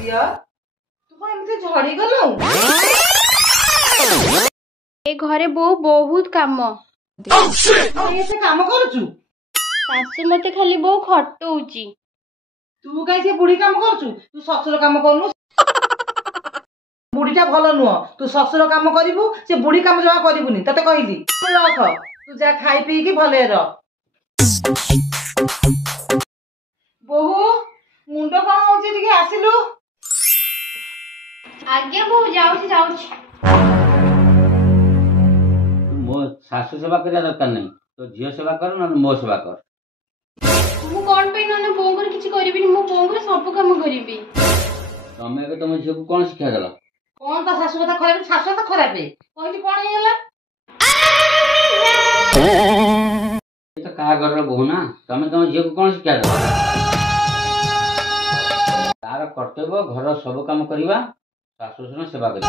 झिया तू कौन एमती झड़ी गलु ए घरे बहु बहुत काम ऐसे काम करूचु सासू मते खाली बहु खटौची तू कहीं से बुढ़ी काम करूचु तू ससुर काम करनु बुढ़ीटा भल नुह तू ससुर काम करिवु से बुढ़ी काम जमा करिवुनी तते कहली रख तू जा खाई पी के भले रह बहु मुंड कौन होची टिके आसिलु आज्ञा बहु जाऊची मो शाशु सेवा करिया दरकार नहीं तो झील सेवा कर ना मो सेवा कर मु कोन पे न बोंगर किछि करिबिनी मु बोंगर सब काम करिबी तमे के तुम झील को कौन शिक्षा देला कौन ता सासु कथा खराब सासु तो खराब है कहली कौन हेला ये तो कहा घर बहु ना तमे तुम झील को कौन शिक्षा देला तार कर्तव्य घर सब काम करवा शाशु सेवा करवा